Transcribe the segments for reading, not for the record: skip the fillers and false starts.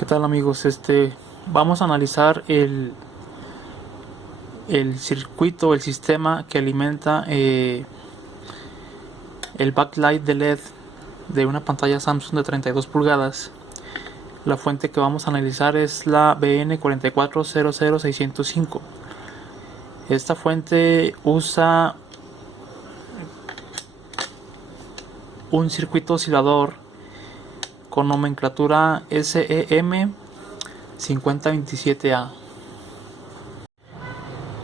¿Qué tal, amigos? Vamos a analizar el circuito, el sistema que alimenta el backlight de LED de una pantalla Samsung de 32 pulgadas. La fuente que vamos a analizar es la BN4400605. Esta fuente usa un circuito oscilador con nomenclatura SEM 5027A.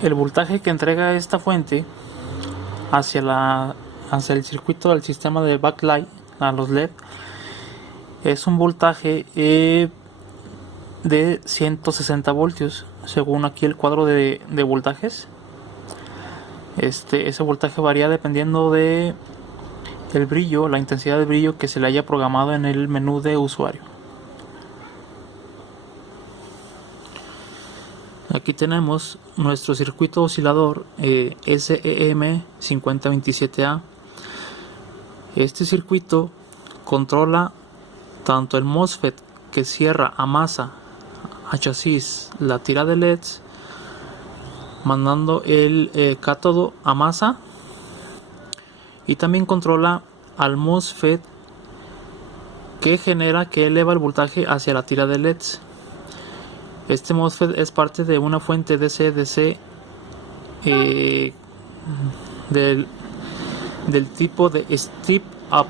El voltaje que entrega esta fuente hacia el circuito del sistema de backlight a los LED es un voltaje de 160 voltios, según aquí el cuadro de voltajes. Ese voltaje varía dependiendo de el brillo, la intensidad de brillo que se le haya programado en el menú de usuario. Aquí tenemos nuestro circuito oscilador SEM 5027A. Este circuito controla tanto el MOSFET que cierra a masa a chasis la tira de LEDs, mandando el cátodo a masa, y también controla al MOSFET que eleva el voltaje hacia la tira de LEDs. Este MOSFET es parte de una fuente DC-DC del tipo de Step Up,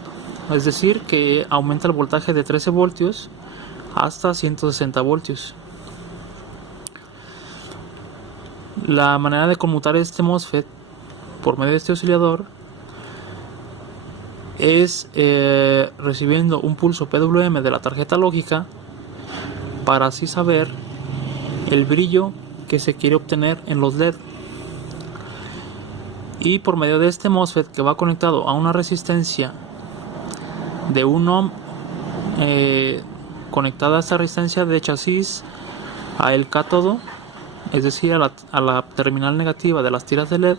es decir, que aumenta el voltaje de 13 voltios hasta 160 voltios. La manera de conmutar este MOSFET por medio de este oscilador es recibiendo un pulso PWM de la tarjeta lógica para así saber el brillo que se quiere obtener en los LED, y por medio de este MOSFET, que va conectado a una resistencia de 1 ohm, conectada a esta resistencia de chasis a el cátodo, es decir, a la terminal negativa de las tiras de LED.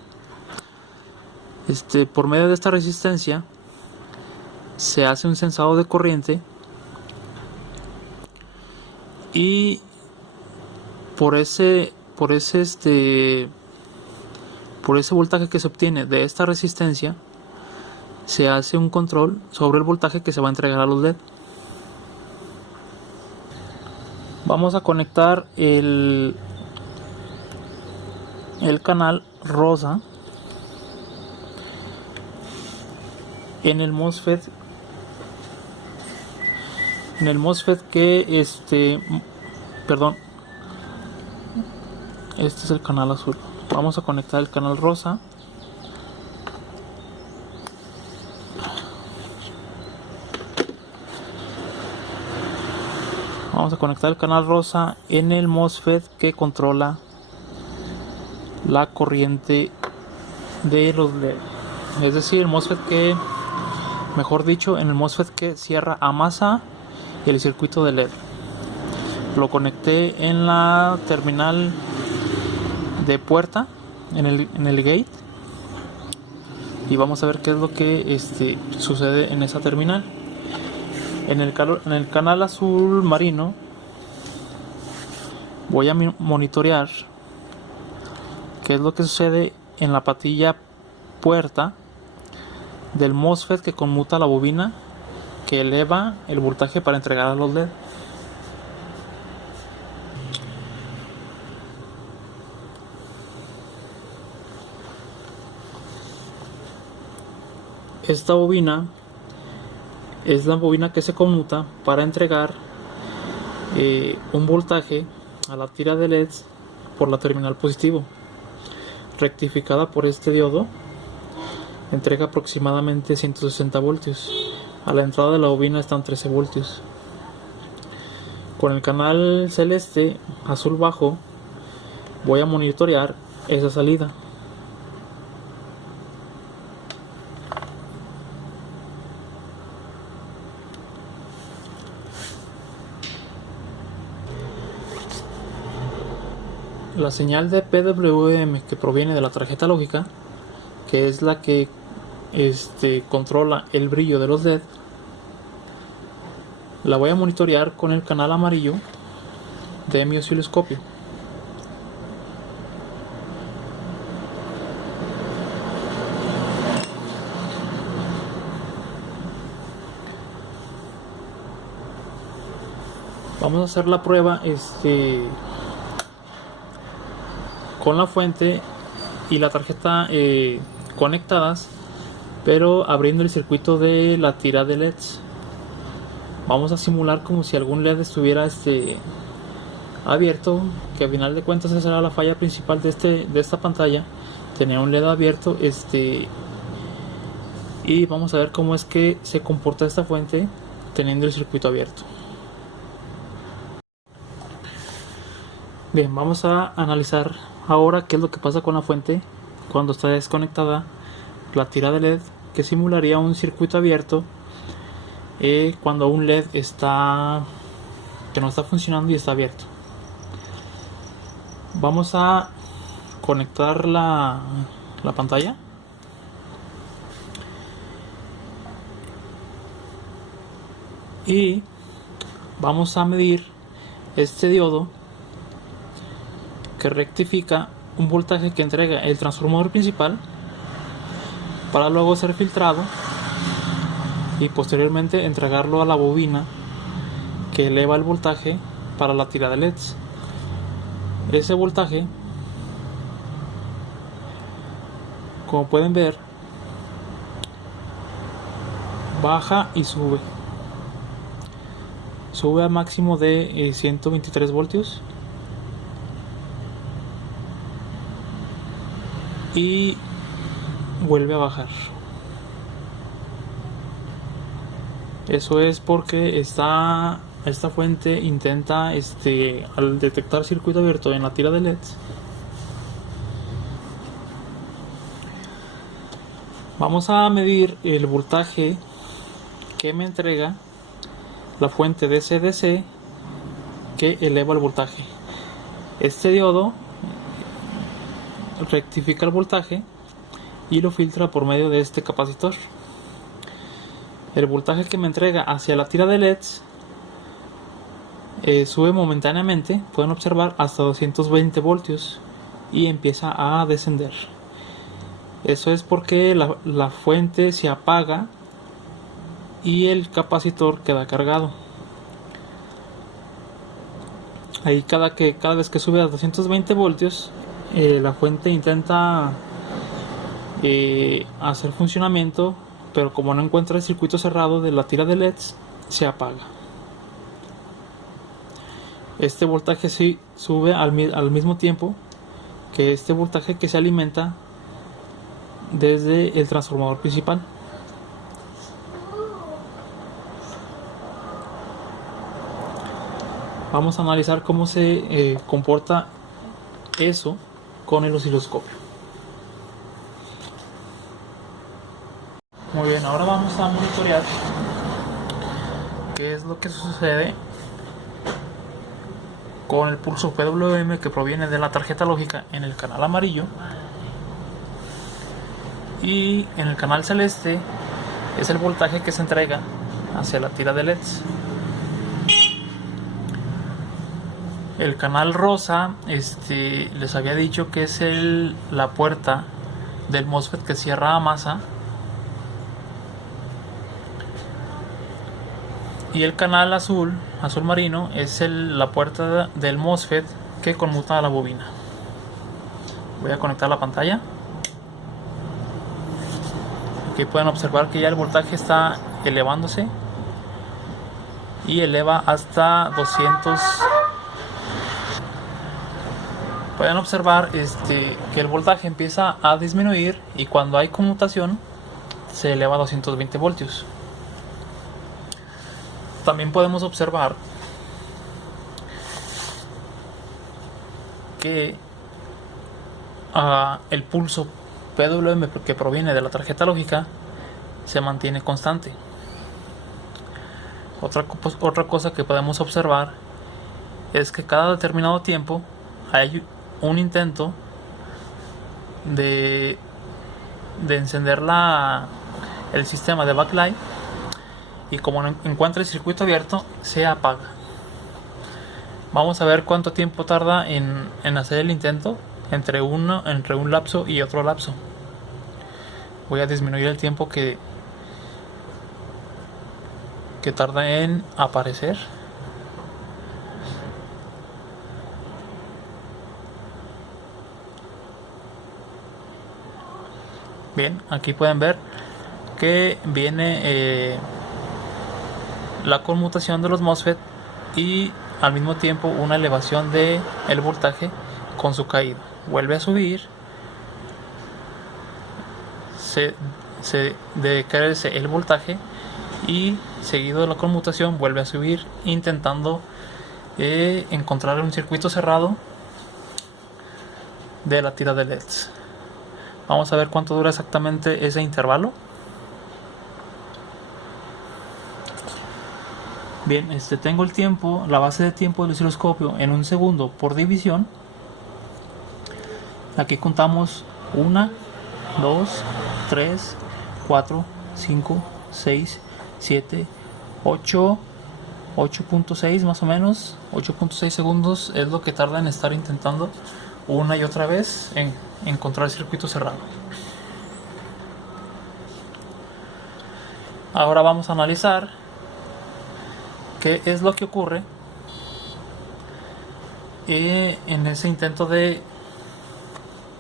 Por medio de esta resistencia se hace un sensado de corriente, y por ese voltaje que se obtiene de esta resistencia se hace un control sobre el voltaje que se va a entregar a los LED. Vamos a conectar el canal rosa en el MOSFET que perdón, este es el canal azul. Vamos a conectar el canal rosa en el MOSFET que controla la corriente de los LED, es decir, en el MOSFET que cierra a masa el circuito de LED. Lo conecté en la terminal de puerta, en el gate, y vamos a ver qué es lo que sucede en esa terminal. En el canal azul marino voy a monitorear qué es lo que sucede en la patilla puerta del MOSFET que conmuta la bobina que eleva el voltaje para entregar a los LED. Esta bobina es la bobina que se conmuta para entregar un voltaje a la tira de LEDs por la terminal positivo. Rectificada por este diodo, entrega aproximadamente 160 voltios. A la entrada de la bobina están 13 voltios. Con el canal celeste azul bajo voy a monitorear esa salida. La señal de PWM que proviene de la tarjeta lógica, que es la que controla el brillo de los LED, la voy a monitorear con el canal amarillo de mi osciloscopio. Vamos a hacer la prueba con la fuente y la tarjeta conectadas, pero abriendo el circuito de la tira de LEDs. Vamos a simular como si algún LED estuviera abierto, que al final de cuentas esa será la falla principal de esta pantalla. Tenía un LED abierto, y vamos a ver cómo es que se comporta esta fuente teniendo el circuito abierto. Bien, vamos a analizar ahora qué es lo que pasa con la fuente cuando está desconectada la tira de LED, que simularía un circuito abierto cuando un LED que no está funcionando y está abierto. Vamos a conectar la pantalla y vamos a medir este diodo que rectifica un voltaje que entrega el transformador principal para luego ser filtrado y posteriormente entregarlo a la bobina que eleva el voltaje para la tira de LEDs. Ese voltaje, como pueden ver, baja y sube a máximo de 123 voltios y vuelve a bajar. Eso es porque esta fuente intenta, al detectar circuito abierto en la tira de LEDs, vamos a medir el voltaje que me entrega la fuente DC-DC que eleva el voltaje. Este diodo rectifica el voltaje y lo filtra por medio de este capacitor. El voltaje que me entrega hacia la tira de LEDs sube momentáneamente, pueden observar, hasta 220 voltios y empieza a descender. Eso es porque la fuente se apaga y el capacitor queda cargado. Ahí cada vez que sube a 220 voltios, la fuente intenta hacer funcionamiento, pero como no encuentra el circuito cerrado de la tira de LEDs, se apaga. Este voltaje sí sube al mismo tiempo que este voltaje que se alimenta desde el transformador principal. Vamos a analizar cómo se comporta eso con el osciloscopio. Muy bien, ahora vamos a monitorear qué es lo que sucede con el pulso PWM que proviene de la tarjeta lógica en el canal amarillo, y en el canal celeste es el voltaje que se entrega hacia la tira de LEDs. El canal rosa, les había dicho que es la puerta del MOSFET que cierra a masa, y el canal azul marino, es la puerta del MOSFET que conmuta a la bobina. Voy a conectar la pantalla. Aquí pueden observar que ya el voltaje está elevándose y eleva hasta 200. Pueden observar que el voltaje empieza a disminuir y cuando hay conmutación se eleva a 220 voltios. También podemos observar que el pulso PWM que proviene de la tarjeta lógica se mantiene constante. Otra cosa que podemos observar es que cada determinado tiempo hay un intento de encender el sistema de backlight, y como no encuentra el circuito abierto, se apaga. Vamos a ver cuánto tiempo tarda en hacer el intento entre un lapso y otro lapso. Voy a disminuir el tiempo que tarda en aparecer. Bien, aquí pueden ver que viene la conmutación de los MOSFET y al mismo tiempo una elevación de el voltaje con su caída. Vuelve a subir, se decaerse el voltaje y seguido de la conmutación vuelve a subir, intentando encontrar un circuito cerrado de la tira de LEDs. Vamos a ver cuánto dura exactamente ese intervalo. Bien, tengo el tiempo, la base de tiempo del osciloscopio en 1 segundo por división. Aquí contamos 1, 2, 3, 4, 5, 6, 7, 8, 8.6 más o menos. 8.6 segundos es lo que tarda en estar intentando una y otra vez en encontrar el circuito cerrado. Ahora vamos a analizar qué es lo que ocurre en ese intento de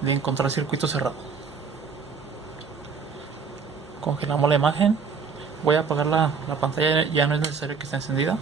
encontrar circuito cerrado. Congelamos la imagen. Voy a apagar la pantalla, ya no es necesario que esté encendida.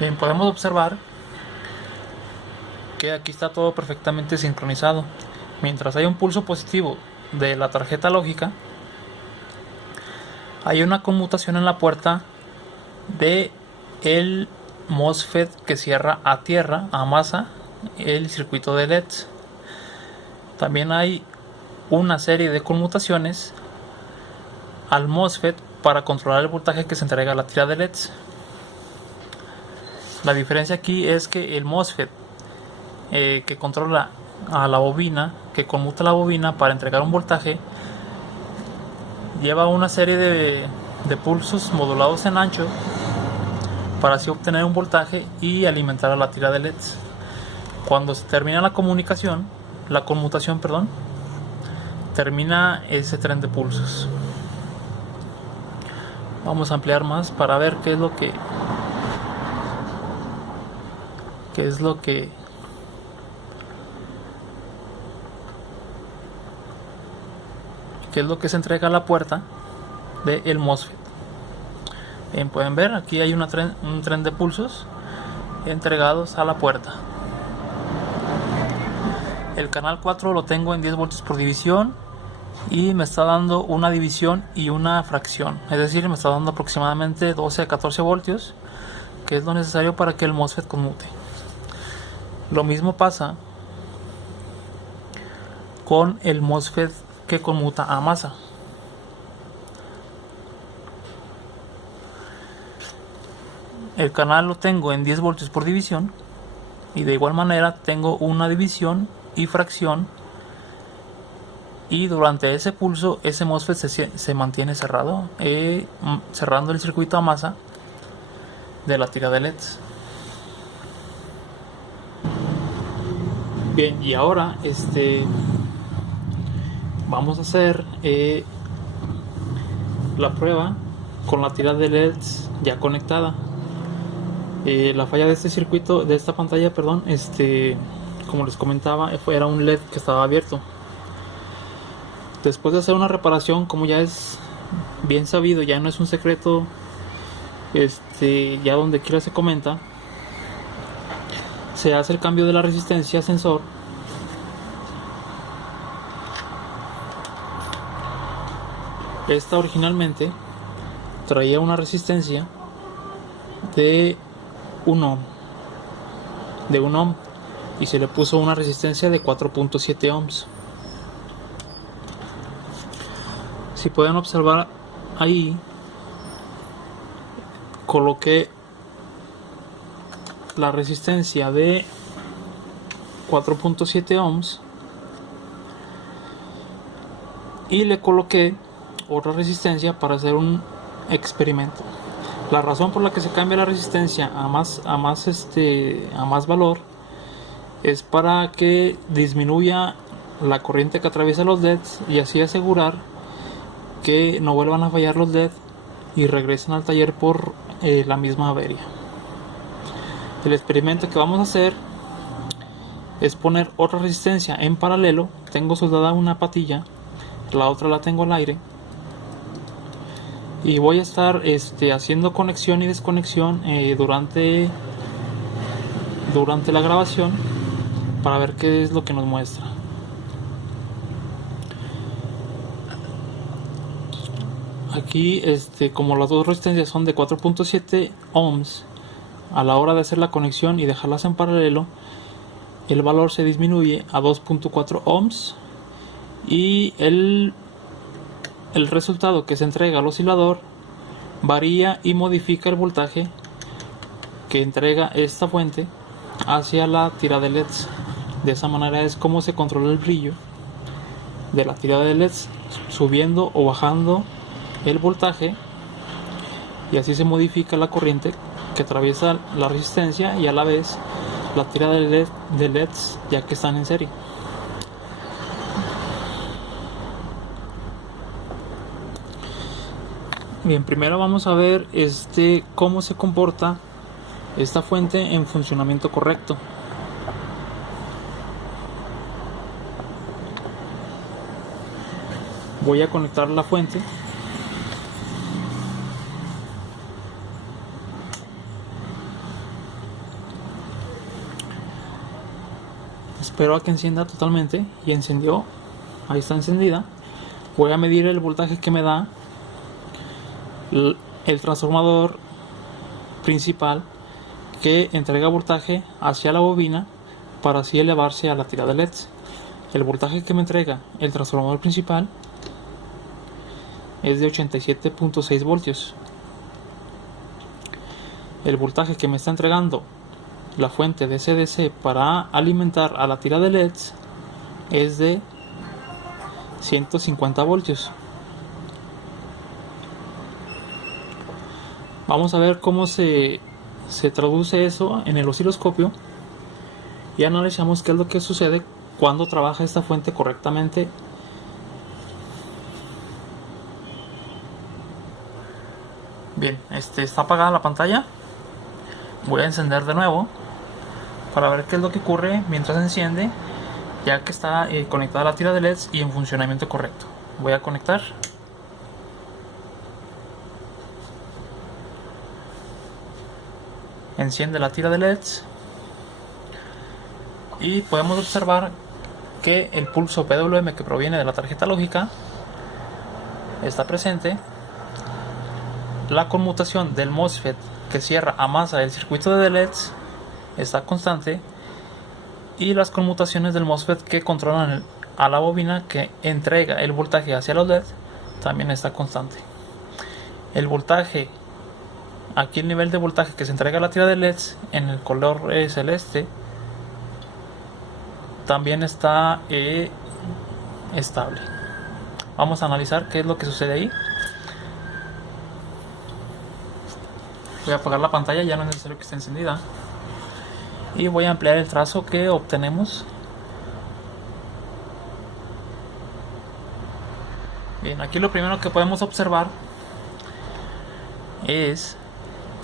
Bien, podemos observar que aquí está todo perfectamente sincronizado. Mientras hay un pulso positivo de la tarjeta lógica, hay una conmutación en la puerta de el MOSFET que cierra a tierra, a masa, el circuito de LEDs. También hay una serie de conmutaciones al MOSFET para controlar el voltaje que se entrega a la tira de LEDs. La diferencia aquí es que el MOSFET que controla a la bobina, que conmuta la bobina para entregar un voltaje, lleva una serie de pulsos modulados en ancho para así obtener un voltaje y alimentar a la tira de LEDs. Cuando se termina la conmutación, termina ese tren de pulsos. Vamos a ampliar más para ver qué es lo que se entrega a la puerta del MOSFET. Bien, pueden ver, aquí hay un tren de pulsos entregados a la puerta. El canal 4 lo tengo en 10 voltios por división y me está dando una división y una fracción, es decir, me está dando aproximadamente 12 a 14 voltios, que es lo necesario para que el MOSFET conmute. Lo mismo pasa con el MOSFET que conmuta a masa. El canal lo tengo en 10 voltios por división y de igual manera tengo una división y fracción, y durante ese pulso ese MOSFET se mantiene cerrado, cerrando el circuito a masa de la tira de LEDs. Bien, y ahora vamos a hacer la prueba con la tira de LEDs ya conectada. La falla de este circuito, de esta pantalla, perdón, como les comentaba, era un LED que estaba abierto. Después de hacer una reparación, como ya es bien sabido, ya no es un secreto, ya donde quiera se comenta, se hace el cambio de la resistencia sensor esta originalmente traía una resistencia de 1 ohm. de 1 ohm y se le puso una resistencia de 4.7 ohms. Si pueden observar ahí, coloqué la resistencia de 4.7 ohms y le coloqué otra resistencia para hacer un experimento. La razón por la que se cambia la resistencia a más valor es para que disminuya la corriente que atraviesa los LEDs y así asegurar que no vuelvan a fallar los LED y regresen al taller por la misma avería. El experimento que vamos a hacer es poner otra resistencia en paralelo. Tengo soldada una patilla, la otra la tengo al aire, y voy a estar haciendo conexión y desconexión durante la grabación para ver qué es lo que nos muestra. Aquí como las dos resistencias son de 4.7 ohms, a la hora de hacer la conexión y dejarlas en paralelo, el valor se disminuye a 2.4 ohms y el resultado que se entrega al oscilador varía y modifica el voltaje que entrega esta fuente hacia la tira de LEDs. De esa manera es como se controla el brillo de la tira de LEDs, subiendo o bajando el voltaje, y así se modifica la corriente que atraviesa la resistencia y a la vez la tira de LEDs, ya que están en serie. Bien, primero vamos a ver cómo se comporta esta fuente en funcionamiento correcto. Voy a conectar la fuente. Espero a que encienda totalmente, y encendió. Ahí está encendida. Voy a medir el voltaje que me da el transformador principal, que entrega voltaje hacia la bobina para así elevarse a la tira de LEDs. El voltaje que me entrega el transformador principal es de 87.6 voltios. El voltaje que me está entregando la fuente de DC para alimentar a la tira de LEDs es de 150 voltios. Vamos a ver cómo se traduce eso en el osciloscopio y analizamos qué es lo que sucede cuando trabaja esta fuente correctamente. Bien, está apagada la pantalla. Voy a encender de nuevo para ver qué es lo que ocurre mientras se enciende, ya que está conectada a la tira de LEDs y en funcionamiento correcto. Voy a conectar. Enciende la tira de LEDs y podemos observar que el pulso PWM que proviene de la tarjeta lógica está presente. La conmutación del MOSFET que cierra a masa el circuito de LEDs está constante, y las conmutaciones del MOSFET que controlan a la bobina que entrega el voltaje hacia los LEDs también está constante. El voltaje, aquí el nivel de voltaje que se entrega a la tira de LEDs en el color celeste, también está estable. Vamos a analizar qué es lo que sucede ahí. Voy a apagar la pantalla, ya no es necesario que esté encendida, y voy a ampliar el trazo que obtenemos. Bien, aquí lo primero que podemos observar es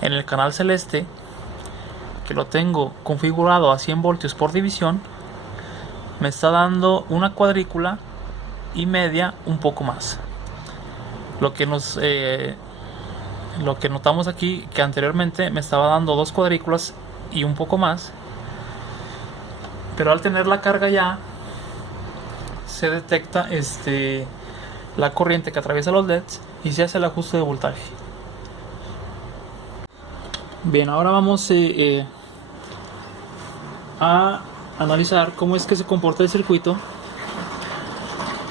en el canal celeste, que lo tengo configurado a 100 voltios por división, me está dando una cuadrícula y media, un poco más. Lo que notamos aquí, que anteriormente me estaba dando 2 cuadrículas y un poco más, pero al tener la carga ya se detecta la corriente que atraviesa los LEDs y se hace el ajuste de voltaje. Bien, ahora vamos a analizar cómo es que se comporta el circuito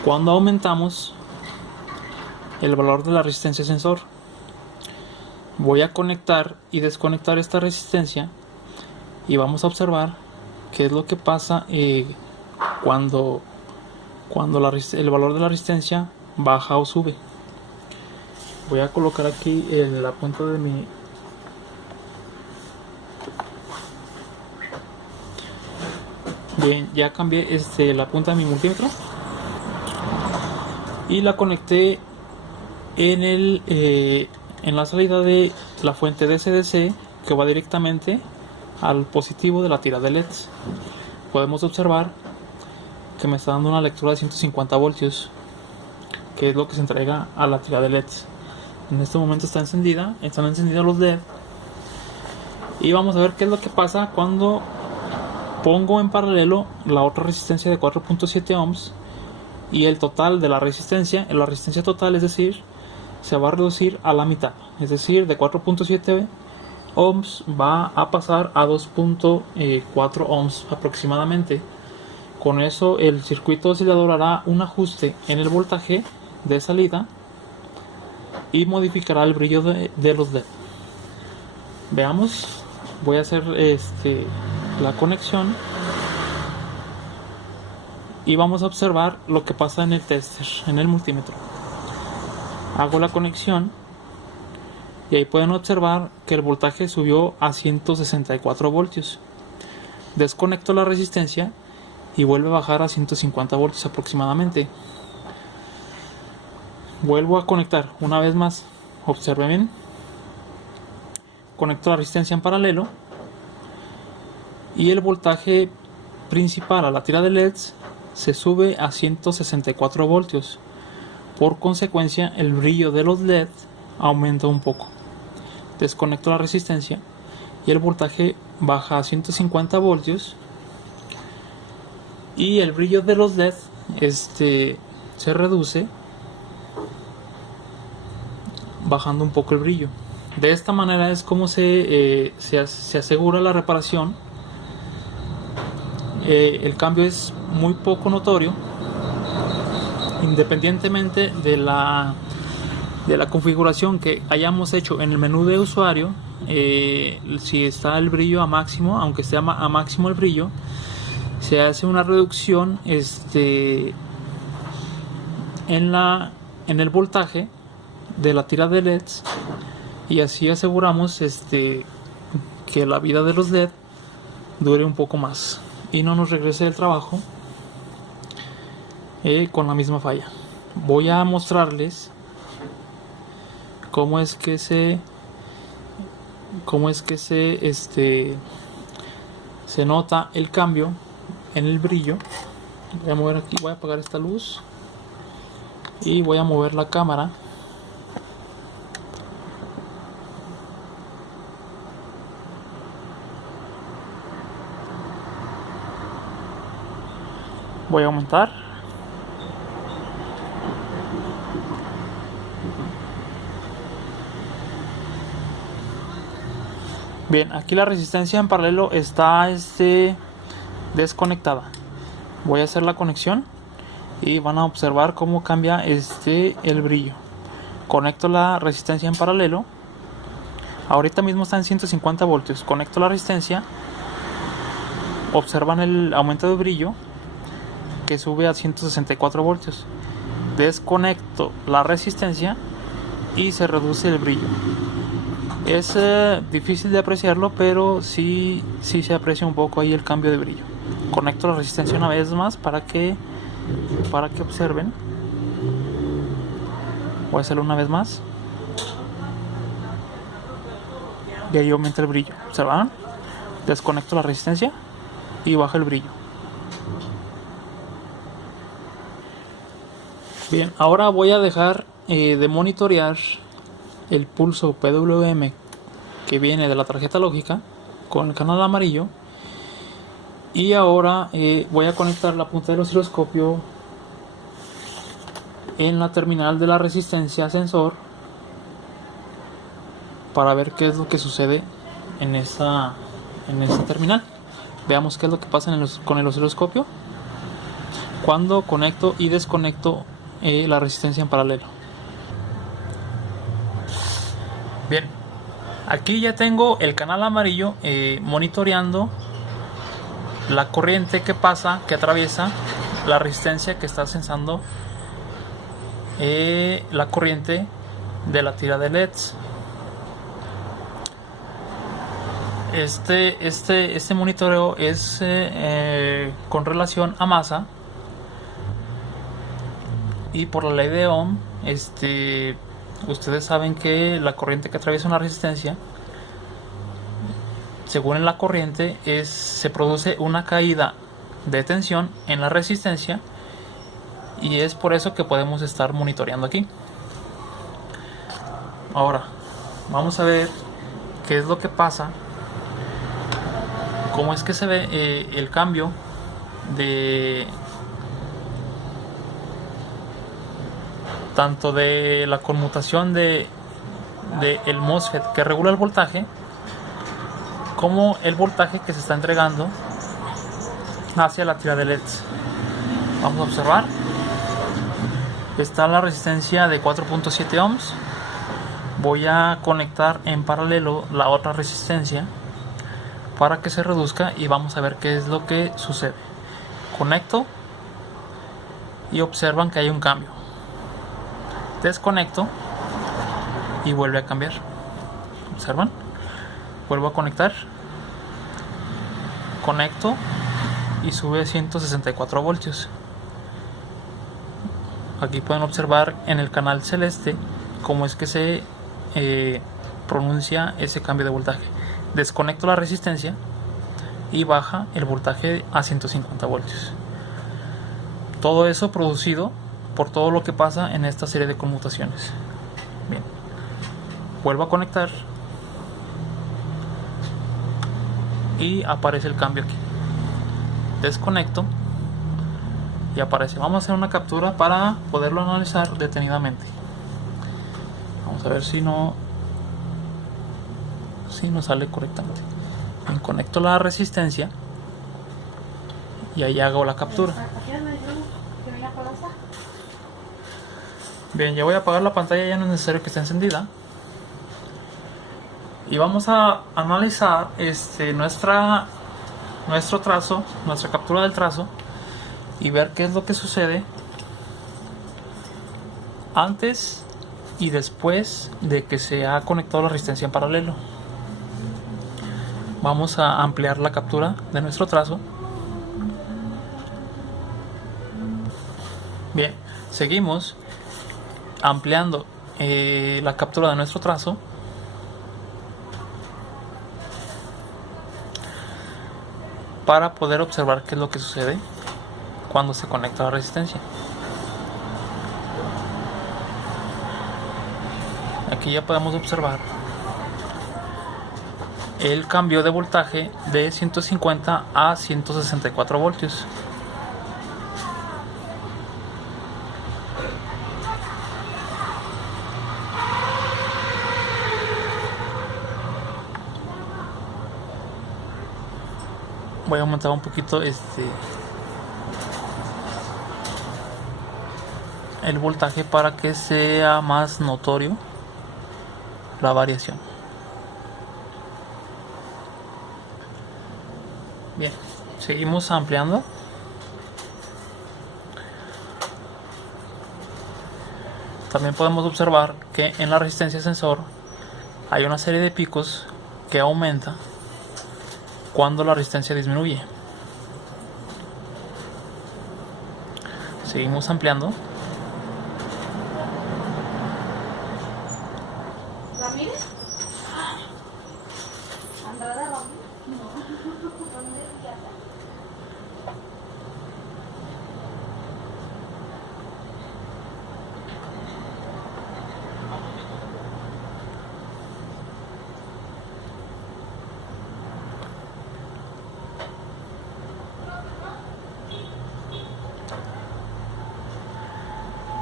cuando aumentamos el valor de la resistencia sensor. Voy a conectar y desconectar esta resistencia y vamos a observar qué es lo que pasa cuando el valor de la resistencia baja o sube. Voy a colocar aquí la punta de mi bien, ya cambié la punta de mi multímetro y la conecté en la salida de la fuente DC-DC que va directamente al positivo de la tira de LEDs. Podemos observar que me está dando una lectura de 150 voltios, que es lo que se entrega a la tira de LEDs. En este momento están encendidos los LED y vamos a ver qué es lo que pasa cuando pongo en paralelo la otra resistencia de 4.7 ohms y el total de la resistencia total, es decir, se va a reducir a la mitad, es decir, de 4.7 ohms va a pasar a 2.4 ohms aproximadamente. Con eso el circuito oscilador hará un ajuste en el voltaje de salida y modificará el brillo de los LED. Veamos, voy a hacer la conexión y vamos a observar lo que pasa en el tester, en el multímetro. Hago la conexión y ahí pueden observar que el voltaje subió a 164 voltios. Desconecto la resistencia y vuelve a bajar a 150 voltios aproximadamente. Vuelvo a conectar una vez más, observen bien. Conecto la resistencia en paralelo y el voltaje principal a la tira de LEDs se sube a 164 voltios. Por consecuencia, el brillo de los LED aumenta un poco. Desconecto la resistencia y el voltaje baja a 150 voltios y el brillo de los LED se reduce, bajando un poco el brillo. De esta manera es como se asegura la reparación. El cambio es muy poco notorio, independientemente de la configuración que hayamos hecho en el menú de usuario. Si está el brillo a máximo, aunque esté a máximo el brillo, se hace una reducción en el voltaje de la tira de LEDs y así aseguramos que la vida de los LED dure un poco más y no nos regrese el trabajo con la misma falla. Voy a mostrarles cómo es que se nota el cambio en el brillo. Voy a mover aquí, voy a apagar esta luz y voy a mover la cámara. Voy a aumentar. Bien, aquí la resistencia en paralelo está desconectada. Voy a hacer la conexión y van a observar cómo cambia el brillo. Conecto la resistencia en paralelo. Ahorita mismo está en 150 voltios. Conecto la resistencia. Observan el aumento de brillo que sube a 164 voltios. Desconecto la resistencia y se reduce el brillo. Es difícil de apreciarlo, pero sí se aprecia un poco ahí el cambio de brillo. Conecto la resistencia una vez más para que observen. Voy a hacerlo una vez más y ahí aumenta el brillo. ¿Observan? Desconecto la resistencia y baja el brillo. Bien, ahora voy a dejar de monitorear el pulso PWM que viene de la tarjeta lógica con el canal amarillo y ahora voy a conectar la punta del osciloscopio en la terminal de la resistencia sensor para ver qué es lo que sucede en esta terminal. Veamos qué es lo que pasa con el osciloscopio cuando conecto y desconecto la resistencia en paralelo. Bien, aquí ya tengo el canal amarillo monitoreando la corriente que pasa, que atraviesa la resistencia que está sensando la corriente de la tira de LEDs. Este monitoreo es con relación a masa, y por la ley de Ohm, ustedes saben que la corriente que atraviesa una resistencia, según la corriente, se produce una caída de tensión en la resistencia, y es por eso que podemos estar monitoreando aquí. Ahora vamos a ver qué es lo que pasa, cómo es que se ve el cambio de tanto de la conmutación de el MOSFET que regula el voltaje, como el voltaje que se está entregando hacia la tira de LEDs. Vamos a observar. Está la resistencia de 4.7 ohms. Voy a conectar en paralelo la otra resistencia para que se reduzca, y vamos a ver qué es lo que sucede. Conecto y observan que hay un cambio. Desconecto y vuelve a cambiar. ¿Observan? Vuelvo a conectar. Conecto y sube 164 voltios. Aquí pueden observar en el canal celeste cómo es que se pronuncia ese cambio de voltaje. Desconecto la resistencia y baja el voltaje a 150 voltios. Todo eso producido por todo lo que pasa en esta serie de conmutaciones. Bien, vuelvo a conectar y aparece el cambio aquí. Desconecto y aparece. Vamos a hacer una captura para poderlo analizar detenidamente. Vamos a ver si no sale correctamente. Bien, conecto la resistencia y ahí hago la captura. Bien, ya voy a apagar la pantalla, ya no es necesario que esté encendida. Y vamos a analizar nuestro trazo, nuestra captura del trazo, y ver qué es lo que sucede antes y después de que se ha conectado la resistencia en paralelo. Vamos a ampliar la captura de nuestro trazo. Bien, seguimos ampliando la captura de nuestro trazo para poder observar qué es lo que sucede cuando se conecta la resistencia. Aquí ya podemos observar el cambio de voltaje de 150 a 164 voltios. Voy a aumentar un poquito el voltaje para que sea más notorio la variación. Bien, seguimos ampliando. También podemos observar que en la resistencia sensor hay una serie de picos que aumenta cuando la resistencia disminuye. Seguimos ampliando. ¿Ramírez? ¿Andrade Ramírez?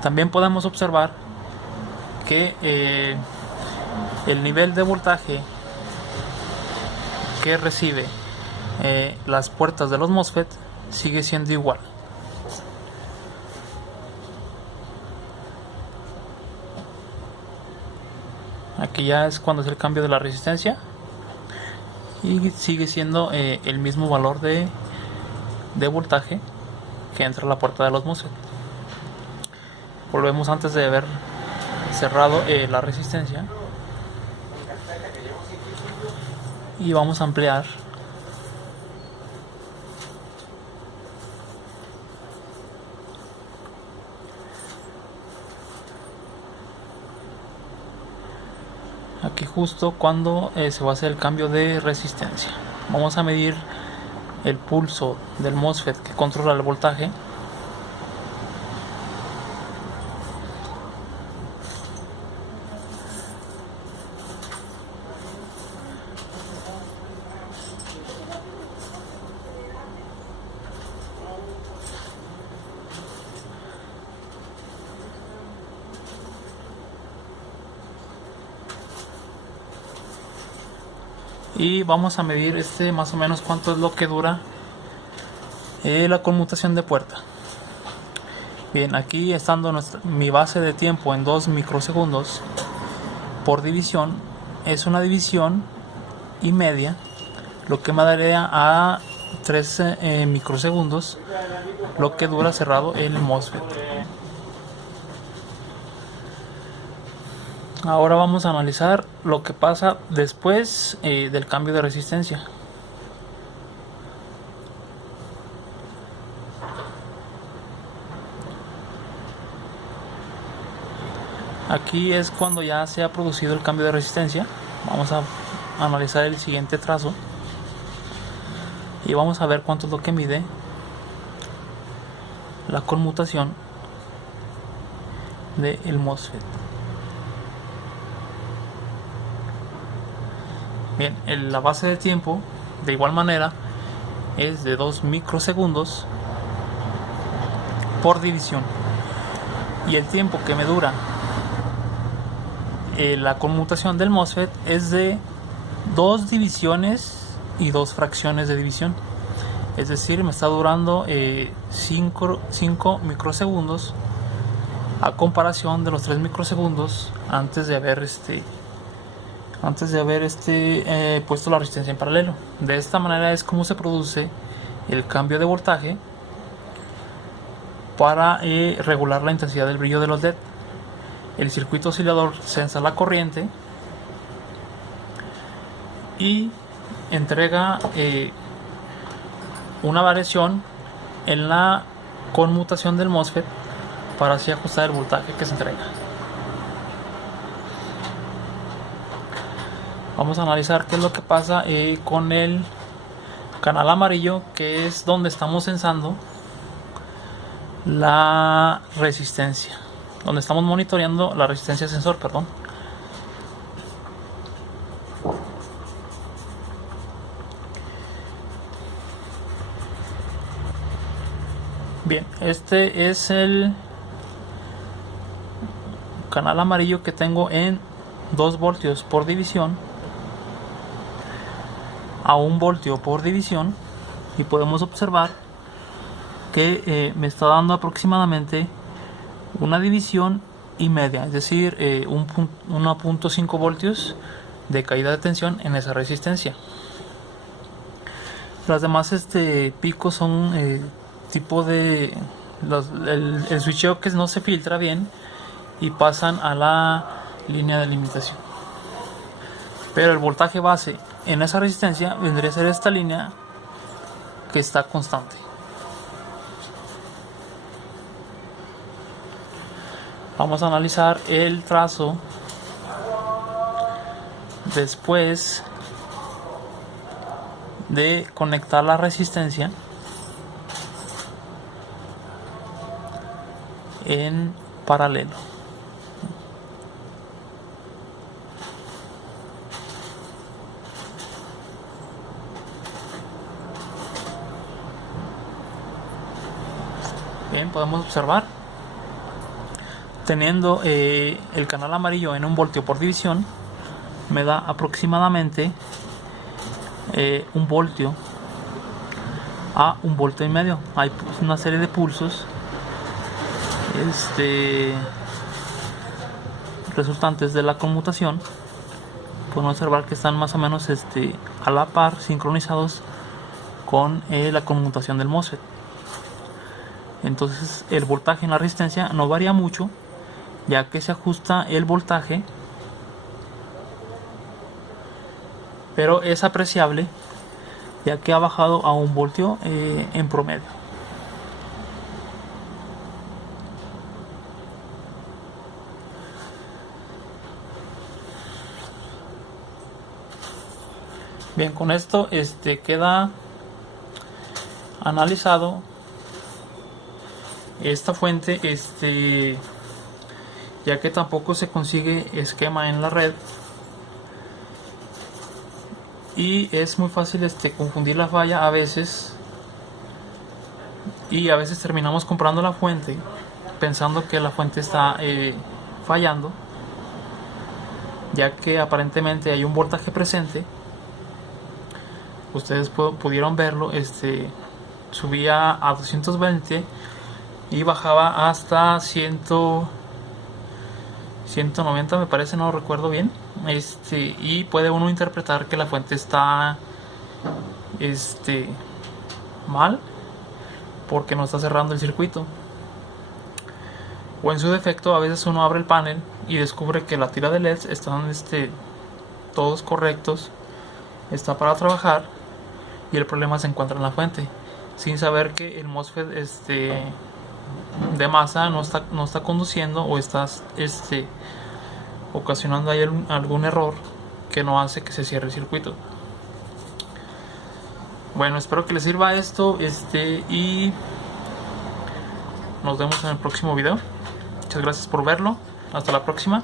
También podemos observar que el nivel de voltaje que recibe las puertas de los MOSFET sigue siendo igual. Aquí ya es cuando es el cambio de la resistencia y sigue siendo el mismo valor de voltaje que entra a la puerta de los MOSFET. Volvemos antes de haber cerrado la resistencia y vamos a ampliar aquí justo cuando se va a hacer el cambio de resistencia. Vamos a medir el pulso del MOSFET que controla el voltaje. Y vamos a medir más o menos cuánto es lo que dura la conmutación de puerta. Bien, aquí estando mi base de tiempo en 2 microsegundos por división, es una división y media, lo que me daría a 3 microsegundos lo que dura cerrado el MOSFET. Ahora vamos a analizar lo que pasa después del cambio de resistencia. Aquí es cuando ya se ha producido el cambio de resistencia. Vamos a analizar el siguiente trazo y vamos a ver cuánto es lo que mide la conmutación del MOSFET. Bien, la base de tiempo de igual manera es de 2 microsegundos por división, y el tiempo que me dura la conmutación del MOSFET es de 2 divisiones y 2 fracciones de división, es decir, me está durando 5 microsegundos a comparación de los 3 microsegundos antes de haber puesto la resistencia en paralelo. De esta manera es como se produce el cambio de voltaje para regular la intensidad del brillo de los LED. El circuito oscilador sensa la corriente y entrega una variación en la conmutación del MOSFET para así ajustar el voltaje que se entrega. Vamos a analizar qué es lo que pasa con el canal amarillo, que es donde estamos sensando la resistencia, donde estamos monitoreando la resistencia sensor, perdón. Bien, este es el canal amarillo que tengo en 2 voltios por división a 1 voltio por división, y podemos observar que me está dando aproximadamente una división y media, es decir, 1.5 voltios de caída de tensión en esa resistencia. Las demás picos son tipo de el switcheo que no se filtra bien y pasan a la línea de limitación, pero el voltaje base en esa resistencia vendría a ser esta línea que está constante. Vamos a analizar el trazo después de conectar la resistencia en paralelo. Bien, podemos observar, teniendo el canal amarillo en 1 voltio por división, me da aproximadamente 1 voltio a 1,5 voltios. Hay pues una serie de pulsos resultantes de la conmutación. Pueden observar que están más o menos a la par, sincronizados con la conmutación del MOSFET. Entonces el voltaje en la resistencia no varía mucho, ya que se ajusta el voltaje, pero es apreciable, ya que ha bajado a 1 voltio en promedio. Bien, con esto queda analizado esta fuente, ya que tampoco se consigue esquema en la red y es muy fácil confundir la falla a veces, y a veces terminamos comprando la fuente pensando que la fuente está fallando, ya que aparentemente hay un voltaje presente. Ustedes pudieron verlo, subía a 220 y bajaba hasta 190, me parece, no recuerdo bien. Y puede uno interpretar que la fuente está mal, porque no está cerrando el circuito. O en su defecto, a veces uno abre el panel y descubre que la tira de LEDs están todos correctos, está para trabajar, y el problema se encuentra en la fuente, sin saber que el MOSFET de masa no está conduciendo, o está ocasionando ahí algún error que no hace que se cierre el circuito. Bueno, espero que les sirva esto, y nos vemos en el próximo video. Muchas gracias por verlo. Hasta la próxima.